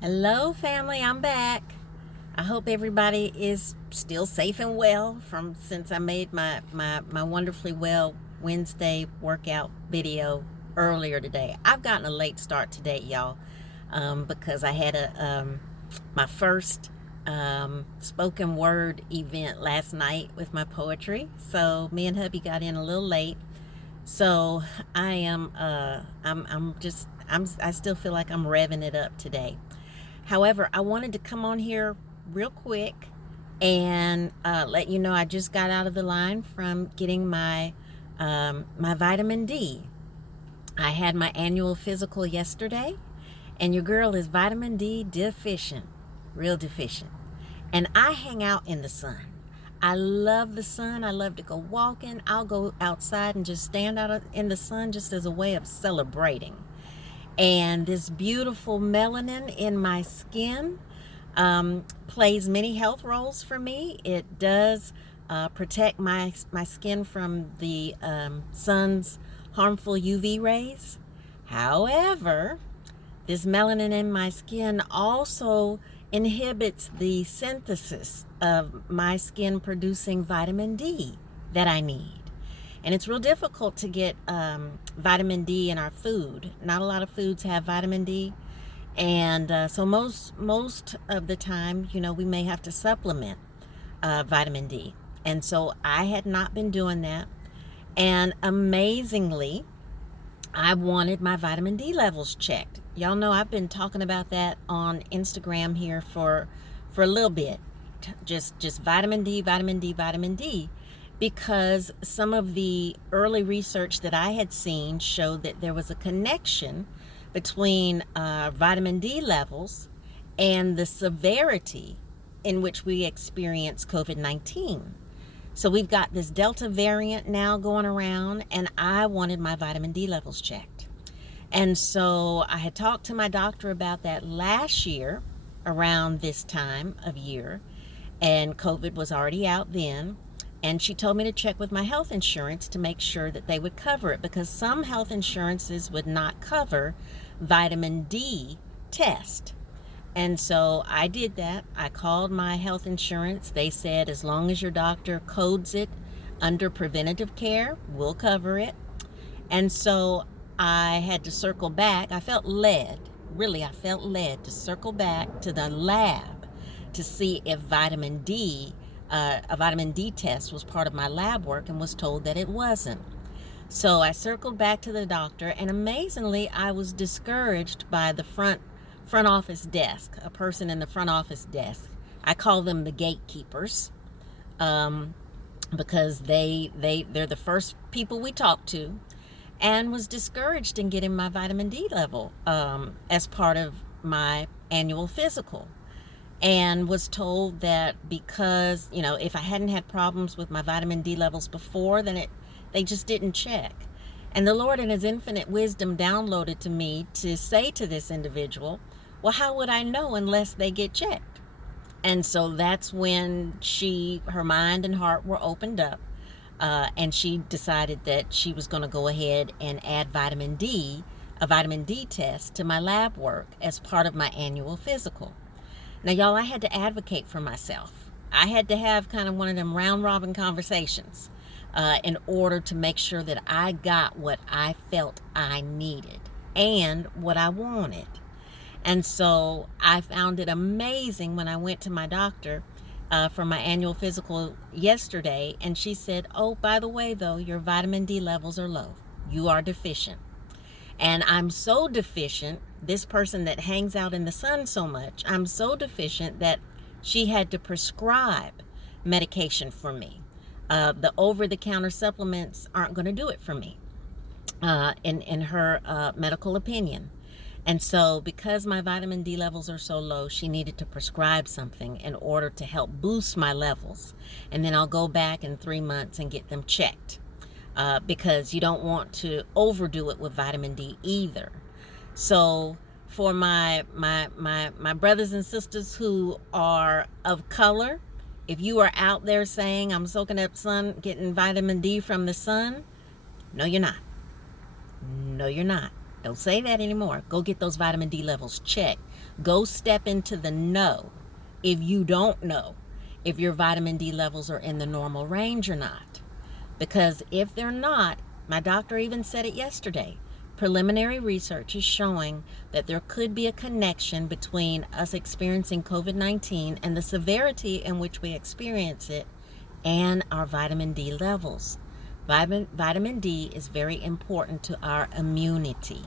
Hello, family. I'm back. I hope everybody is still safe and well from since I made my wonderfully well Wednesday workout video earlier today. I've gotten a late start today, y'all, because I had my first spoken word event last night with my poetry. So me and hubby got in a little late. So I am I still feel like I'm revving it up today. However, I wanted to come on here real quick and let you know I just got out of the line from getting my vitamin D. I had my annual physical yesterday, and your girl is vitamin D deficient, real deficient. And I hang out in the sun. I love the sun. I love to go walking. I'll go outside and just stand out in the sun just as a way of celebrating. And this beautiful melanin in my skin plays many health roles for me. It does protect my skin from the sun's harmful UV rays. However, this melanin in my skin also inhibits the synthesis of my skin producing vitamin D that I need. And it's real difficult to get vitamin D in our food. Not a lot of foods have vitamin D. And so most of the time, we may have to supplement vitamin D. And so I had not been doing that. And amazingly, I wanted my vitamin D levels checked. Y'all know I've been talking about that on Instagram here for a little bit. Just vitamin D, vitamin D, vitamin D. Because some of the early research that I had seen showed that there was a connection between vitamin D levels and the severity in which we experience COVID-19. So we've got this Delta variant now going around, and I wanted my vitamin D levels checked. And so I had talked to my doctor about that last year around this time of year, and COVID was already out then. And she told me to check with my health insurance to make sure that they would cover it, because some health insurances would not cover vitamin D test. And so I did that. I called my health insurance. They said as long as your doctor codes it under preventative care, we'll cover it. And so I had to circle back. I felt led to circle back to the lab to see if a vitamin D test was part of my lab work, and was told that it wasn't. So I circled back to the doctor, and amazingly, I was discouraged by the front office desk, a person in the front office desk. I call them the gatekeepers, because they're the first people we talk to, and was discouraged in getting my vitamin D level as part of my annual physical. And was told that because, if I hadn't had problems with my vitamin D levels before, then they just didn't check. And the Lord in his infinite wisdom downloaded to me to say to this individual, well, how would I know unless they get checked? And so that's when her mind and heart were opened up, and she decided that she was going to go ahead and add a vitamin D test to my lab work as part of my annual physical. Now, y'all, I had to advocate for myself. I had to have kind of one of them round-robin conversations in order to make sure that I got what I felt I needed and what I wanted. And so I found it amazing when I went to my doctor for my annual physical yesterday, and she said, oh, by the way, though, your vitamin D levels are low. You are deficient. And I'm so deficient, this person that hangs out in the sun so much, I'm so deficient that she had to prescribe medication for me. The over-the-counter supplements aren't going to do it for me, in her medical opinion. And so because my vitamin D levels are so low, she needed to prescribe something in order to help boost my levels. And then I'll go back in 3 months and get them checked. Because you don't want to overdo it with vitamin D either. So for my brothers and sisters who are of color, if you are out there saying I'm soaking up sun, getting vitamin D from the sun, no, you're not. No, you're not. Don't say that anymore. Go get those vitamin D levels checked. Go step into the know if you don't know if your vitamin D levels are in the normal range or not. Because if they're not, my doctor even said it yesterday, preliminary research is showing that there could be a connection between us experiencing COVID-19 and the severity in which we experience it and our vitamin D levels. Vitamin D is very important to our immunity.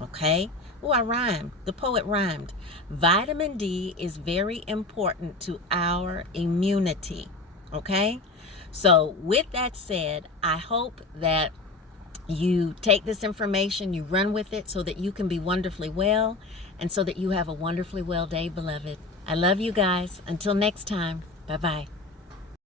Okay? Oh, I rhymed. The poet rhymed. Vitamin D is very important to our immunity. Okay? So, with that said, I hope that you take this information, you run with it so that you can be wonderfully well and so that you have a wonderfully well day, beloved. I love you guys. Until next time, bye-bye.